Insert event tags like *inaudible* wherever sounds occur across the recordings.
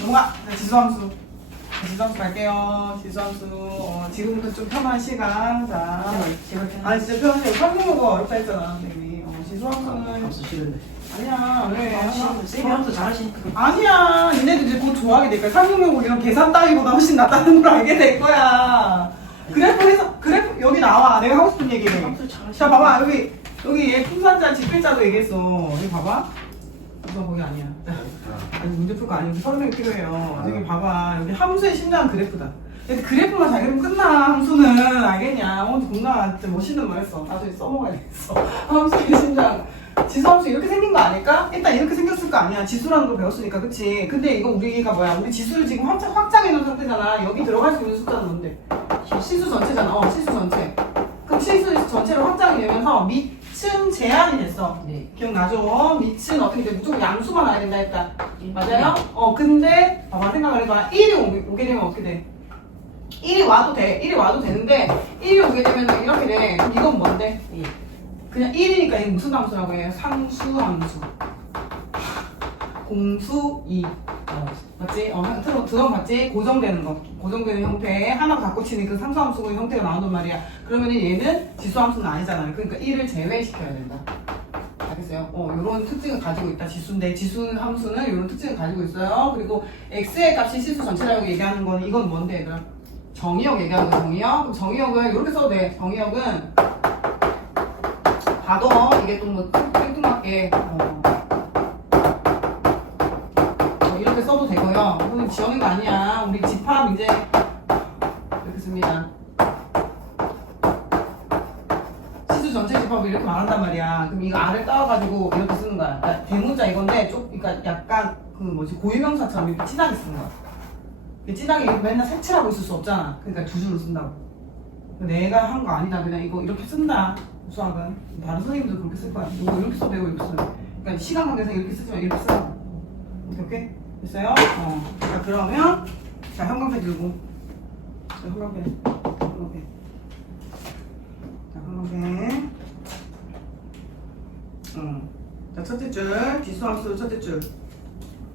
넘어가. 자, 지수함수. 지수함수 갈게요. 지수함수. 어, 지금부터 좀 편한 시간. 자. 아니, 진짜 편한데. 한국어가 어렵다 했잖아, 선생님이. 어, 지수함수는. 감수 싫은데 아니야, 왜? 하면서 잘하시니까 아니야. 니네도 이제 곧 좋아하게 될 거야. 상용명곡 이런 계산 따위보다 훨씬 낫다는 걸 알게 될 거야. 그래프 해서, 그래프, 여기 나와. 내가 하고 싶은 얘기를. 감수 자, 봐봐. 여기, 여기 얘 풍산자, 직필자도 얘기했어. 여기 봐봐. 이거 거기 아니야. 자, 아니, 문제 풀거 아니고 설명이 필요해요. 여기 봐봐. 여기 함수의 심장은 그래프다. 근데 그래프만 잘 그리면 끝나, 함수는. 알겠냐? 어, 존나 진짜 멋있는 말 했어. 나중에 써먹어야겠어. *laughs* 함수의 심장. 지수함수 이렇게 생긴 거 아닐까? 일단 이렇게 생겼을 거 아니야. 지수라는 걸 배웠으니까, 그치? 근데 이거 우리가 뭐야? 우리 지수를 지금 확장, 확장해 놓은 상태잖아. 여기 들어갈 수 있는 숫자는 뭔데? 시수 전체잖아. 어, 시수 전체. 그럼 시수 전체로 확장이 되면서 밑 은 제한이 됐어. 네 기억나죠? 밑은 어떻게 돼? 무조건 양수만 와야 된다 했다. 맞아요? 어, 근데, 봐봐, 생각을 해봐. 1이 오게, 오게 되면 어떻게 돼? 1이 와도 돼. 1이 와도 되는데, 1이 오게 되면 이렇게 돼. 그럼 이건 뭔데? 이. 그냥 1이니까 이게 무슨 함수라고 해요? 상수 함수. 공수 2. 아, 맞지? 어, 한- 들어, 들어봤지? 고정되는 거. 고정되는 형태. 하나 갖고 치는 그 상수함수의 형태가 나온단 말이야. 그러면 얘는 지수함수는 아니잖아요. 그러니까 1을 제외시켜야 된다. 알겠어요? 어, 요런 특징을 가지고 있다. 지수인데, 지수 함수는 요런 특징을 가지고 있어요. 그리고 x의 값이 시수 전체라고 얘기하는 거는 이건 뭔데, 얘들아? 정의역 얘기하는 거 정의역? 그럼 정의역은 이렇게 써도 돼. 정의역은 봐도 이게 또 뭐 뚱뚱하게 어, 어, 이거는 지어낸 거 아니야. 우리 집합 이제 이렇게 씁니다. 시수 전체 집합을 이렇게 말한단 말이야. 그럼 이거 R을 따와가지고 이렇게 쓰는 거야. 그러니까 대문자 이건데 좀 그러니까 약간 그 뭐지 고유명사처럼 이렇게 진하게 쓰는 거야. 이렇게 진하게 맨날 색칠하고 있을 수 없잖아. 그러니까 두 줄로 쓴다고. 내가 한 거 아니다. 그냥 이거 이렇게 쓴다. 수학은 다른 선생님도 그렇게 쓸 거야. 이거 이렇게 써도 되고 이렇게 돼. 그러니까 시간 관계상 이렇게 쓰지 만 이렇게 써. 오케이 오케이 됐어요? 어. 자 그러면 자 형광펜 들고 자 형광펜 형광펜 자 형광펜 어. 자 첫째 줄 지수함수 첫째 줄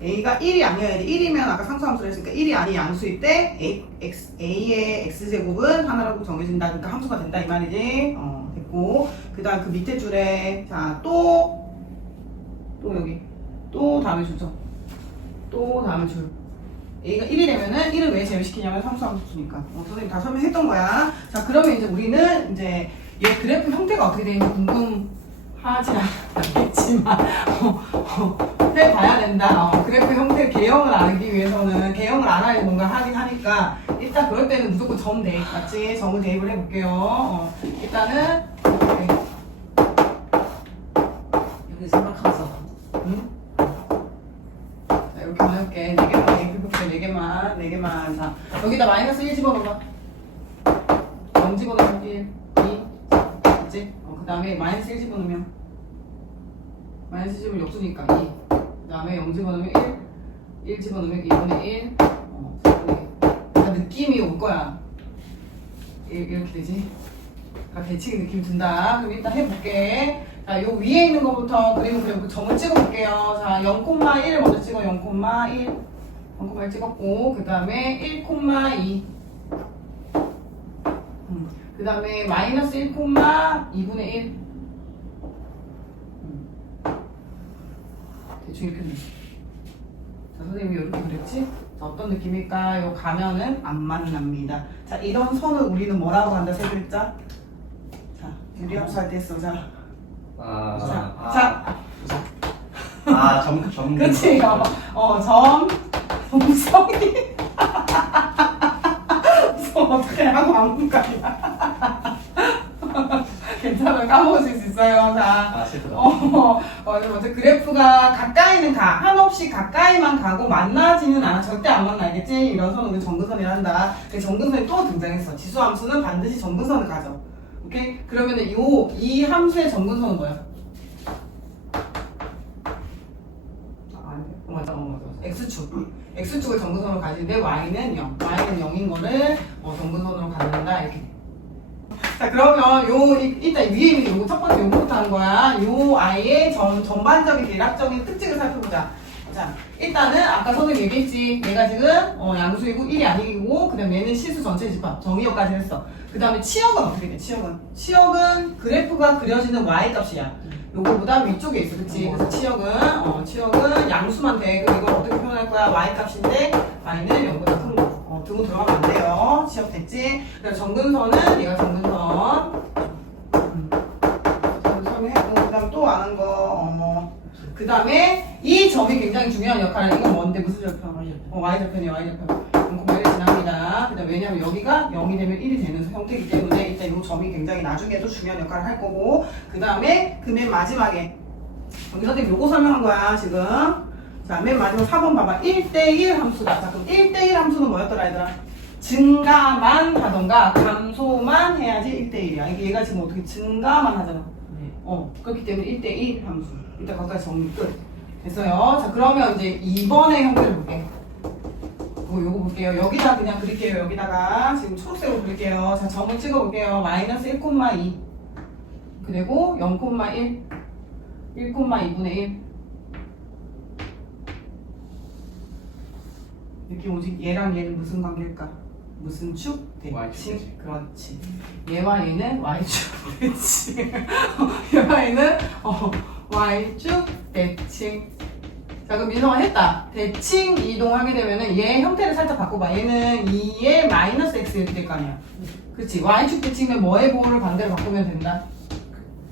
A가 1이 아니어야 돼. 1이면 아까 상수함수를 했으니까 1이 아닌 양수일 때 A, X, A의 X제곱은 하나라고 정해진다. 그러니까 함수가 된다 이 말이지. 어, 됐고 그 다음 그 밑에 줄에 자 또 또 여기 또 다음에 줄죠. 또 다음에 줄. A가 1이 되면은 1을 왜 제외시키냐면 상수함수니까. 어, 선생님 다 설명했던 거야. 자 그러면 이제 우리는 이제 얘 그래프 형태가 어떻게 되는지 궁금하지 않겠지만 어, 어, 해봐야 된다. 어, 그래프 형태 개형을 알기 위해서는 개형을 알아야 뭔가 하긴 하니까 일단 그럴 때는 무조건 점 대입 맞지? 점을 대입을 해볼게요. 어, 일단은 네. 여기 생각하면 4 여기다 마이너스 1 집어넣어봐. 0 집어넣으면 1 2 됐지? 어, 그 다음에 마이너스 1 집어넣으면 마이너스 1 집으면 역수니까 2 그 다음에 0 집어넣으면 1 1 집어넣으면 2분의 1 어, 다 느낌이 올 거야. 이렇게 되지? 아, 다 대칭 느낌 든다. 그럼 일단 해볼게. 자, 요 위에 있는 것부터 그림을 그리고 그 점을 찍어볼게요. 자, 0,1을 먼저 찍어, 0,1. 0,1 찍었고, 그 다음에 1,2. 음, 그 다음에 마이너스 1,2분의 1. 음. 대충 이렇게 돼. 자, 선생님이 이렇게 그렸지? 자, 어떤 느낌일까 요? 가면은 안 만납니다. 자, 이런 선을 우리는 뭐라고 한다? 세 글자? 자, 유리합수 할 때 써. 자, 아, 자, 아, 자, 아, 점, 점. 그렇지. 어, 어, 점, 동성이. 무서워, 어떡해. 하고 아무것까지야. 괜찮아요. 까먹으실 수 있어요. 자. 아, 슬프다. 어, 어, 먼저 그래프가 가까이는 가. 한없이 가까이만 가고 만나지는 않아. 절대 안 만나. 알겠지? 이런 선은 우리 정근선이라 한다. 그 정근선이 또 등장했어. 지수함수는 반드시 정근선을 가져. 오케이? 그러면은 요, 이 함수의 정근선은 뭐야? 아, 아니. 어, 맞아, 어, 맞아. X축. X축을 정근선으로 가지는데 Y는 0. Y는 0인 거를 어, 정근선으로 갖는다. 이렇게. 자, 그러면 요, 이- 일단 위에 있는 요거 첫 번째 요거부터 하는 거야. 요 아이의 전, 전반적인 대략적인 특징을 살펴보자. 자, 일단은 아까 선생님 얘기했지. 얘가 지금 어, 양수이고 1이 아니고 그다음 얘는 실수 전체 집합 정의역까지 했어. 그 다음에 치역은 어떻게 돼? 치역은 치역은 그래프가 그려지는 y 값이야. 요거보다 위쪽에 있어, 그치? 그래서 치역은 어, 치역은 양수만 돼. 그럼 이걸 어떻게 표현할 거야? y 값인데 y는 0보다 큰 거. 어, 두고 들어가면 안 돼요. 치역 됐지? 그래서 정근선은 얘가 정근선. 음. 설명했고 그 다음 또 아는 거 어머. 그 다음에 이 점이 굉장히 중요한 역할을 이건 뭔데 무슨 절편? 어, y절편이에요 y절편. 그다음 왜냐면 여기가 0이 되면 1이 되는 형태이기 때문에 일단 이 점이 굉장히 나중에도 중요한 역할을 할 거고 그 다음에 그 맨 마지막에 여기 선생님 요거 설명한 거야 지금 자 맨 마지막 4번 봐봐 1대1 함수다 자 그럼 1대1 함수는 뭐였더라 얘들아 증가만 하던가 감소만 해야지 1대1이야 이게 얘가 지금 어떻게 증가만 하잖아 네. 어, 그렇기 때문에 1대1 함수. 일단 거기까지 정리 끝. 됐어요. 자, 그러면 이제 2번의 형태를 볼게. 뭐 요거 볼게요. 여기다 그냥 그릴게요. 여기다가 지금 초록색으로 그릴게요. 자, 점을 찍어볼게요. 마이너스 1,2 그리고 0,1 1,2분의 1 느낌 오지? 얘랑 얘는 무슨 관계일까? 무슨 축? 대칭. 그렇지. 얘와 얘는 Y축 대칭. *laughs* 얘와 얘는 어, Y축 대칭. 자 그럼 민성아 했다. 대칭 이동하게 되면은 얘 형태를 살짝 바꿔봐. 얘는 2의 마이너스 x 이렇게 될 거 아니야. 그렇지. Y축 대칭은 뭐의 보호를 반대로 바꾸면 된다.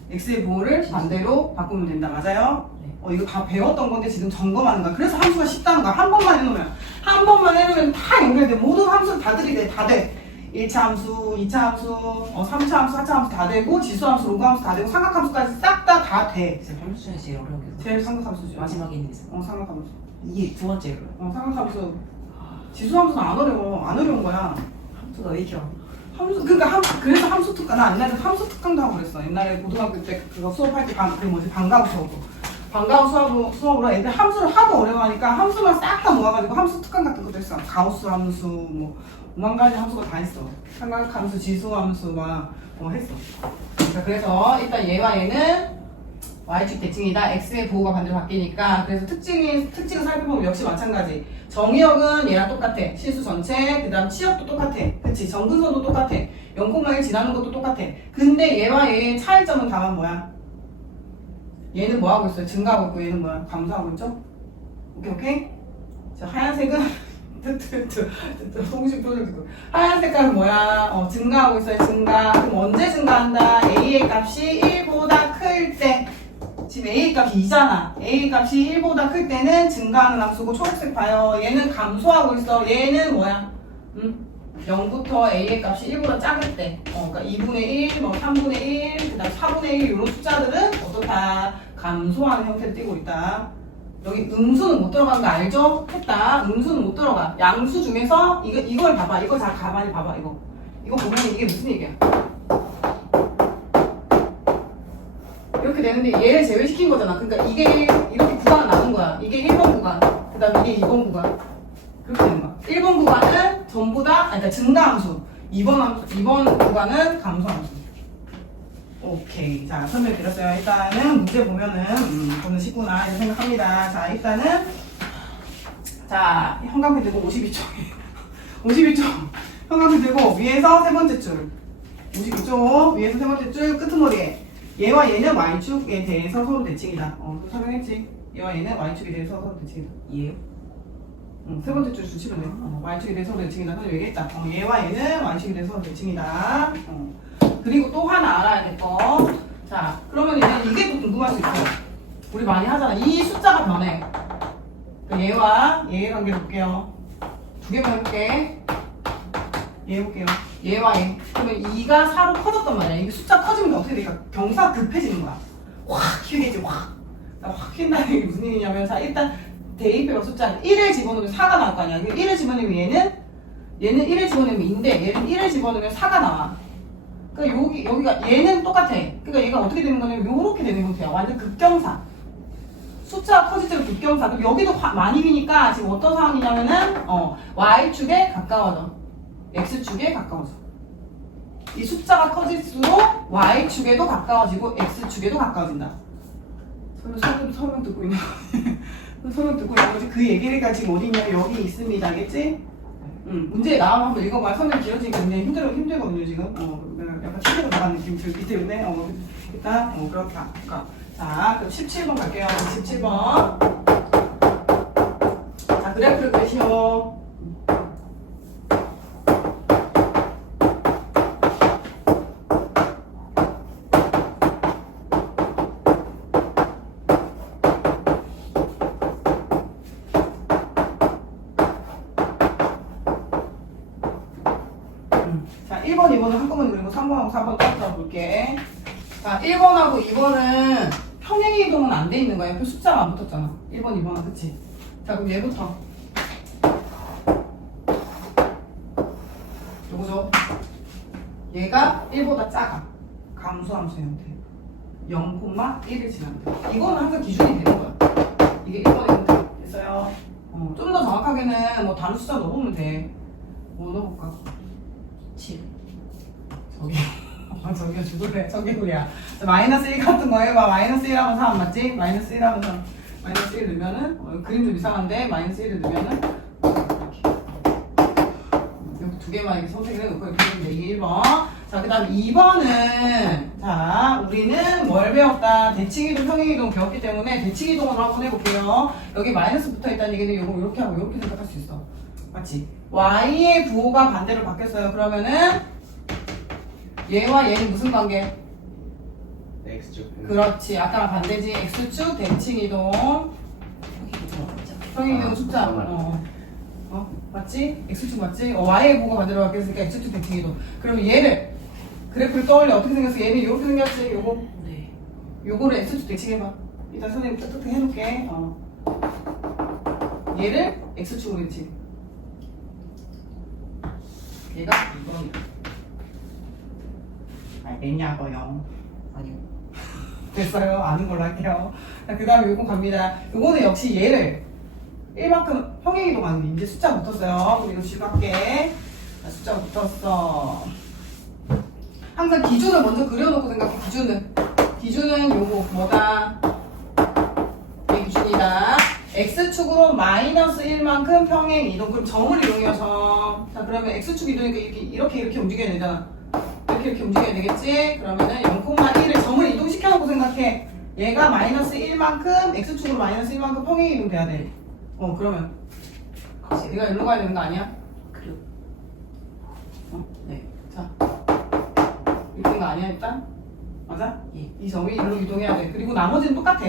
x의 보호를 반대로 바꾸면 된다. 맞아요? 네. 어 이거 다 배웠던 건데 지금 점검하는 거야. 그래서 함수가 쉽다는 거야. 한 번만 해놓으면 한 번만 해놓으면 다 연결돼. 모든 함수 다 들이대. 다 돼. 1차 함수, 2차 함수, 어, 3차 함수, 4차 함수 다 되고 지수 함수, 로그 함수 다 되고 삼각 함수까지 싹 다 다 돼. 그래서 함수 중에 제일 어려운 게 제일 삼각 함수죠. 마지막에 있는 게어 삼각 함수. 이게 두 번째로 어 삼각 함수. 지수 함수는 안 어려워. 안 어려운 거야. 함수가 왜 이렇게? 함수 그러니까 함 그래서 함수 특강 나 옛날에 함수 특강도 하고 그랬어 옛날에 고등학교 때 그거 수업할 때그 뭐지 방과후 수업으로 방과후 수업으로 수업으로 애들 함수를 하도 어려워하니까 함수만 싹 다 모아가지고 함수 특강 같은 것도 했어 가우스 함수 뭐 오만 가지 함수가 다 있어 삼각함수 지수 함수 막뭐 했어 자, 그래서 일단 얘와 얘는 y축 대칭이다 x의 보호가 반대로 바뀌니까 그래서 특징이 특징을 살펴보면 역시 마찬가지 정의역은 얘랑 똑같아. 실수 전체, 그 다음 치역도 똑같아. 그치? 정근선도 똑같아. 0,1 지나는 것도 똑같아. 근데 얘와 얘의 차이점은 다만 뭐야? 얘는 뭐 하고 있어요? 증가하고 있고 얘는 뭐야? 감소하고 있죠? 오케이, 오케이? 자, 하얀색은 *laughs* 송신 표정 듣고 하얀 색깔은 뭐야? 어, 증가하고 있어요. 증가. 그럼 언제 증가한다? A의 값이 1보다 클 때. 지금 A 값이 2잖아. A 값이 1보다 클 때는 증가하는 함수고 초록색 봐요. 얘는 감소하고 있어. 얘는 뭐야? 음? 0부터 A의 값이 1보다 작을 때. 어, 그러니까 2분의 1, 뭐 3분의 1, 그 다음 4분의 1 이런 숫자들은 어떻다? 감소하는 형태를 띠고 있다. 여기 음수는 못 들어간 거 알죠? 했다. 음수는 못 들어가. 양수 중에서 이거 이걸 봐봐. 이거 잘 가만히 봐봐. 이거. 이거 보면 이게 무슨 얘기야? 이렇게 되는데 얘를 제외시킨 거잖아. 그러니까 이게 이렇게 구간을 나눈 거야. 이게 1번 구간, 그 다음에 이게 2번 구간. 그렇게 되는 거야. 1번 구간은 전부 다, 아니, 그러니까 증가함수. 2번 함수, 2번 구간은 감소함수. 오케이. 자, 설명 드렸어요. 일단은 문제 보면은, 음, 보는 쉽구나, 이렇게 생각합니다. 자, 일단은, 자, 형광펜 들고 52초. 52초. *laughs* 형광펜 들고 위에서 세 번째 줄. 52쪽 위에서 세 번째 줄 끄트머리에 얘와 얘는 y축에 대해서 서로 대칭이다. 어, 또 설명했지. 얘와 얘는 y축에 대해서 서로 대칭이다. 이해요? 응, 세 번째 줄 주시면 돼. 어, y축에 대해서 서로 대칭이다. 선생님 얘기했다. 어, 얘와 얘는 y축에 대해서 서로 대칭이다. 어. 그리고 또 하나 알아야 될 거. 자, 그러면 이제 이게 또 궁금할 수 있어. 우리 많이 하잖아. 이 숫자가 변해. 그 얘와 얘의 관계 볼게요. 두 개만 해볼게. 얘 해볼게요. 얘와 얘. 그러면 2가 4로 커졌단 말이야. 이게 숫자 커지면 어떻게 될까? 경사가 급해지는 거야. 확 휘게지, 확. 자, 확 휜다는 게 무슨 얘기냐면, 자, 일단 대입해봐 숫자는 1을 집어넣으면 4가 나올 거 아니야. 1을 집어넣으면 얘는, 얘는 1을 집어넣으면 2인데, 얘는 1을 집어넣으면 4가 나와. 그러니까 여기, 여기가, 얘는 똑같아. 그러니까 얘가 어떻게 되는 거냐면, 요렇게 되는 형태야. 완전 급경사. 숫자가 커질수록 급경사. 그럼 여기도 화- 많이 위니까 지금 어떤 상황이냐면은, 어, Y축에 가까워져. X축에 가까워져. 이 숫자가 커질수록 Y축에도 가까워지고 X축에도 가까워진다. 설명, 설명, 설명 듣고 있는 거그 *laughs* 설명 듣고 있는 거지. 그 얘기가 지금 어디 있냐면 여기 있습니다. 알겠지? 응. 문제 나오면 한번 읽어봐. 설명 길어지니까 굉장히 힘들어, 힘들거든요, 지금. 어, 약간 치대고 나간 느낌 들기 때문에. 어, 일단, 어, 그렇다. 그러니까. 자, 그럼 17번 갈게요. 17번. 자, 그래프를 그리시오. 음. 자, 1번, 2번은 한꺼번에 그리고 3번하고 4번 따로 볼게. 자, 1번하고 2번은 평행 이동은 안 돼 있는 거야. 그 숫자가 안 붙었잖아. 1번, 2번은 그치? 자, 그럼 얘부터. 요거죠? 얘가 1보다 작아. 감소함수 형태. 0,1을 지나면 돼. 이거는 항상 기준이 되는 거야. 이게 1번, 2번 됐어요? 어, 좀 더 정확하게는 뭐 다른 숫자 넣어보면 돼. 뭐 넣어볼까? 7. 저기 아 저기가 죽을래. 저기 우리야. 자, 마이너스 1 같은 거 해봐. 마이너스 1 하면 3 맞지? 마이너스 1 하면 3 마이너스 1 넣으면은 어, 그림 좀 이상한데 마이너스 1을 넣으면은 이렇게. 두 개만 이렇게 선택을 해놓고 이렇게 하면 돼 이게 1번. 자 그 다음 2번은 자 우리는 뭘 배웠다? 대칭이동 평행이동 배웠기 때문에 대칭이동으로 한번 해볼게요. 여기 마이너스 붙어 있다는 얘기는 이거 이렇게 하고 이렇게 생각할 수 있어 맞지? y의 부호가 반대로 바뀌었어요 그러면은 얘와 얘는 무슨 관계? X축. 그렇지. 아까랑 반대지. x축 대칭 이동. 평행 이동 숫자. 어. 어. 어? 맞지? x축 맞지? 어, y의 부호가 반대로 바뀌었으니까 x축 대칭 이동. 그러면 얘를 그래프를 떠올려 어떻게 생겼어? 얘는 이렇게 생겼지. 요거 네. 요거를 x축 대칭 해봐. 일단 선생님 뚜뚜 해놓게. 어. 얘를 x축으로 대칭. 얘가 이거는 알겠냐고요. 아니요. *laughs* 됐어요. 아는 걸로 할게요. 그 다음에 요거 갑니다. 요거는 역시 얘를 1만큼 평행 이동 하는 이제 숫자 붙었어요. 그리고 지갑게 숫자 붙었어. 항상 기준을 먼저 그려놓고 생각해. 기준은 기준은 요거 뭐다? X축으로 마이너스 1만큼 평행 이동. 그럼 점을 이용해요. 점. 자 그러면 x축 이동이니까 이렇게 이렇게 이렇게 움직여야 되잖아. 이렇게 이렇게 움직여야 되겠지? 그러면은 0,1을 점을 이동시켜놓고 생각해. 얘가 마이너스 1만큼 x축으로 마이너스 1만큼 평행 이동 돼야 돼. 어 그러면 얘가 일로 가야 되는 거 아니야? 그리고 어? 네. 자 이렇게 된거 아니야 일단? 맞아? 예. 이 점이 일로 이동해야 돼. 그리고 나머지는 똑같아.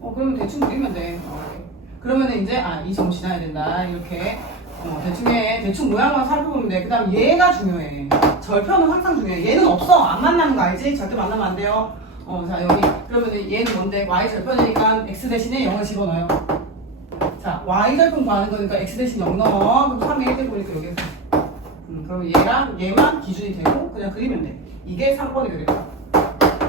어 그러면 대충 그리면 돼. 어, 그러면은 이제 아 이 점 지나야 된다 이렇게. 어, 대충 해. 대충 모양만 살펴보면 돼. 그 다음 얘가 중요해. 절편은 항상 중요해. 얘는 없어. 안 만나는 거 알지? 절대 만나면 안 돼요. 어, 자, 여기. 그러면은 얘는 뭔데? Y 절편이니까 X 대신에 0을 집어넣어요. 자, Y 절편 구하는 거니까 X 대신 0 넣어. 그럼 3의 1대 보니까 여기서. 음, 그러면 얘랑 얘만 기준이 되고 그냥 그리면 돼. 이게 3번의 그래프.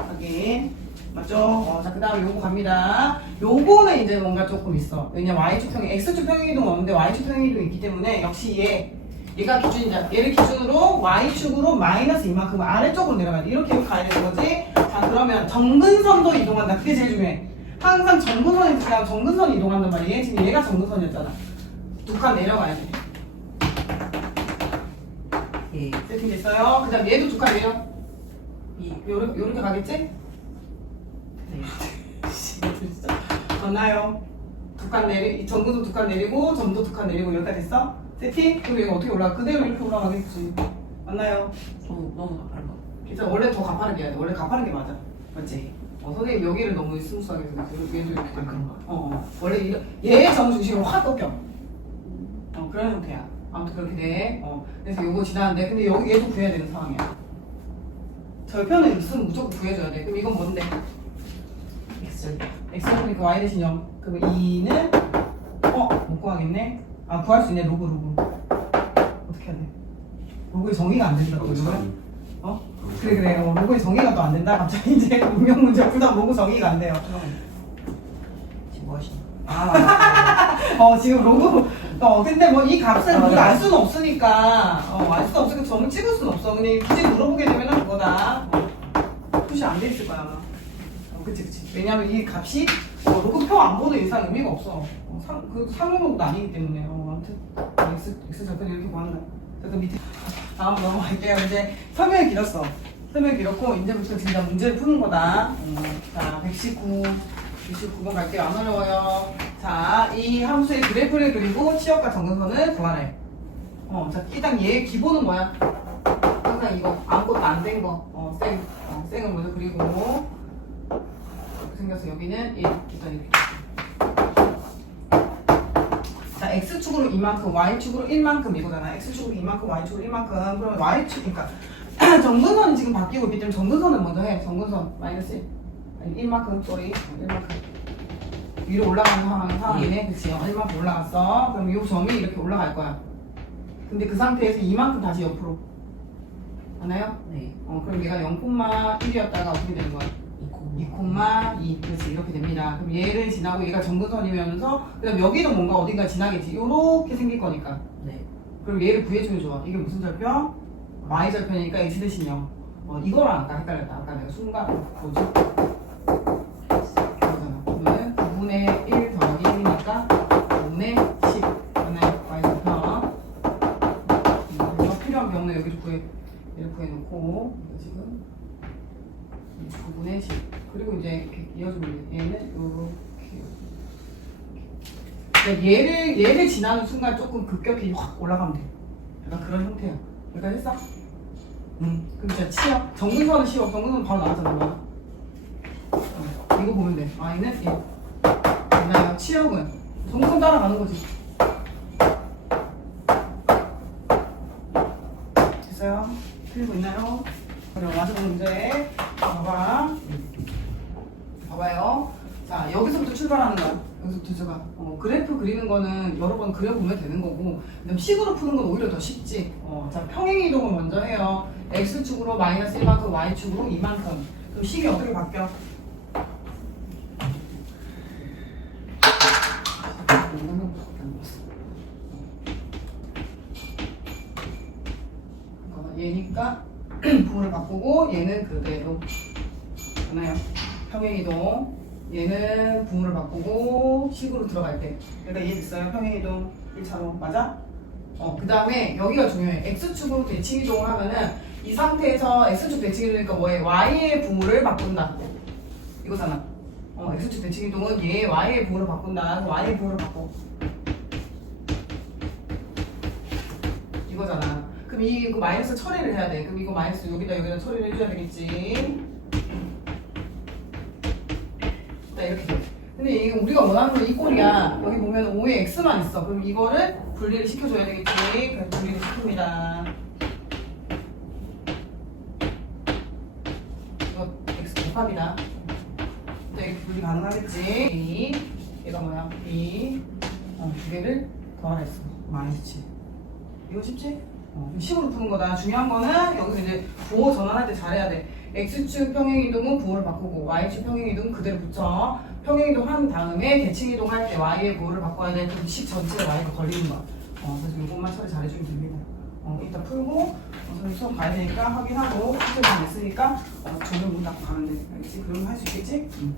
확인. 맞죠? 어, 자, 그 다음에 요거 갑니다. 요거는 이제 뭔가 조금 있어. 왜냐면 Y축 평행, X축 평행 이동은 없는데 Y축 평행 이동이 있기 때문에 역시 얘, 얘가 기준이자. 얘를 기준으로 Y축으로 마이너스 이만큼 아래쪽으로 내려가야 돼. 이렇게 가야 되는 거지? 자, 그러면 정근선도 이동한다. 그게 제일 중요해. 항상 정근선이 지나면 정근선이 이동한단 말이야. 지금 얘가 정근선이었잖아. 두 칸 내려가야 돼. 예. 세팅됐어요? 그 다음 얘도 두 칸 내려. 이. 요렇게, 요렇게 가겠지? 네. 진짜 맞나요? 두 칸 내리 전구도 두 칸 내리고 점도 두 칸 내리고 여기까지 됐어? 세팅? 그럼 이거 어떻게 올라가? 그대로 이렇게 올라가겠지 맞나요? 너무 너무 가파른 거. 진짜 원래 더 가파르게 해야 돼 원래 가파른 게 맞아 맞지? 어, 선생님 여기를 너무 스무스하게 생각해 얘도 이렇게 아, 그런가? 어, 어. 원래 이거 얘의 점 중심을 확 꺾여 어 그런 형태야 아무튼 그렇게 돼 어. 그래서 요거 지나는데 근데 여기 얘도 구해야 되는 상황이야 절편은 있으면 무조건 구해줘야 돼 그럼 이건 뭔데? X. x제곱이니까 y 대신 0 그러면 2는 어? 못 구하겠네 아 구할 수 있네 로그 로그 어떻게 해야 돼? 로그의 정의가 안 된다고 이거는? 어? 그래 그래 어, 로그의 정의가 또 안 된다 갑자기 이제 *laughs* 운명 문제 풀다 로그 정의가 안 돼요 지금 뭐 하시는? 아. 어 지금 로그 어 근데 뭐 이 값을 아, 우리가 네. 알 수는 없으니까 어알 수는 없으니까 점을 찍을 수는 없어 근데 굳이 물어보게 되면은 그거다 어, 표시 안 돼 있을 거야 아마 어 그치 그치 왜냐면 이 값이 어, 로그표 안 보는 이상 의미가 없어 어, 상, 그 상용목도 아니기 때문에 어, 아무튼 x x 절편 이렇게 구하는 거야. 자, 그 밑에 *laughs* 다음 넘어갈게요. 이제 설명이 길었어. 설명이 길었고 이제부터 진짜 문제를 푸는 거다. 어, 자, 119, 119번 갈게요. 안 어려워요. 자, 이 함수의 그래프를 그리고 치역과 정근선을 구하래. 어, 자, 일단 얘 기본은 뭐야? 항상 이거 아무것도 안 된 거. 어, 생, 어, 생을 먼저 그리고 생겨서 여기는 1, 일단 이렇게. 자, x축으로 이만큼, y축으로 1만큼 이거잖아. x축으로 이만큼, y축으로 1만큼. 그러면 y축, 그러니까 *clears throat* 정근선이 지금 바뀌고 있기 때문에 정근선을 먼저 해. 정근선 마이너스 1. 아니, 1만큼, 쏘리. 1만큼. 위로 올라가는 상황, 상황이네. 그치? 어, 1만큼 올라갔어. 그럼 이 점이 이렇게 올라갈 거야. 근데 그 상태에서 이만큼 다시 옆으로. 맞나요? 네. 어, 그럼 얘가 0,1이었다가 어떻게 되는 거야? 2,2 2 그렇지 이렇게 됩니다. 그럼 얘를 지나고 얘가 정근선이면서 그다음 여기도 뭔가 어딘가 지나겠지. 요렇게 생길 거니까. 네. 그럼 얘를 구해주면 좋아. 이게 무슨 절편? y 절편이니까 x 대신형. 어, 이거랑 아까 헷갈렸다. 아까 내가 순간 뭐지? 이거잖아. 그러면 9분의 1 더하기 1이니까 5분의 10. 맞나요? y 절편. 음, 필요한 경우는 여기를 구해 얘를 구해놓고 이거 지금 9분의 10 그리고 이제 이렇게 돼. 얘는 이렇게 그러니까 얘를 얘를 지나는 순간 조금 급격히 확 올라가면 돼. 약간 그런 형태야. 여기까지 했어? 응. 그럼 진짜 치역. 정근선은 쉬워. 정근선 바로 나왔잖아. 뭐야. 어, 이거 보면 돼. y는 1. 맞나요? 치역은 정근선 따라가는 거지. 됐어요? 틀리고 있나요? 그럼 마지막 문제 봐봐. 봐봐요. 자 여기서부터 출발하는 거야. 여기서부터 제가. 어, 그래프 그리는 거는 여러 번 그려보면 되는 거고 그다음 식으로 푸는 건 오히려 더 쉽지. 어, 자 평행이동을 먼저 해요. x축으로 마이너스 1만큼 y축으로 2만큼. 그럼 식이 어떻게 바뀌어? 얘니까 *clears throat* 부호를 바꾸고 얘는 그대로. 맞나요? 평행이동. 얘는 부호를 바꾸고 식으로 들어갈 때. 그러니까 이해됐어요? 평행이동. 1차로. 맞아? 어, 그 다음에 여기가 중요해. x축으로 대칭 이동을 하면은 이 상태에서 x축 대칭 이동이니까 뭐해? y의 부호를 바꾼다. 이거잖아. 어, x축 대칭 이동은 얘 y의 부호를 바꾼다. y의 부호를 바꿔 그럼 이거 마이너스 처리를 해야 돼. 그럼 이거 마이너스 여기다 여기다 처리를 해줘야 되겠지. 자 이렇게 돼. 근데 이게 우리가 원하는 건 이 꼴이야. 여기 보면 5에 x만 있어. 그럼 이거를 분리를 시켜줘야 되겠지. 그래서 분리를 시킵니다. 이거 x 곱합이다. 자 이렇게 분리 가능하겠지. b 얘가 뭐야? b 어, 두 개를 더하랬어. 마이너스 7. 이거 쉽지? 어, 식으로 푸는 거다. 중요한 거는 여기서 이제 부호 전환할 때 잘해야 돼. x축 평행이동은 부호를 바꾸고 y축 평행이동은 그대로 붙여. 평행이동 한 다음에 대칭이동 할 때 y의 부호를 바꿔야 돼. 그럼 식 전체에 y가 걸리는 거야. 어, 그래서 이것만 처리 잘해주면 됩니다. 어, 이따 풀고 어, 수업 가야 되니까 확인하고 숙제만 있으니까 어, 조명 문 닫고 가면 돼. 알겠지? 그러면 할 수 있겠지? 응.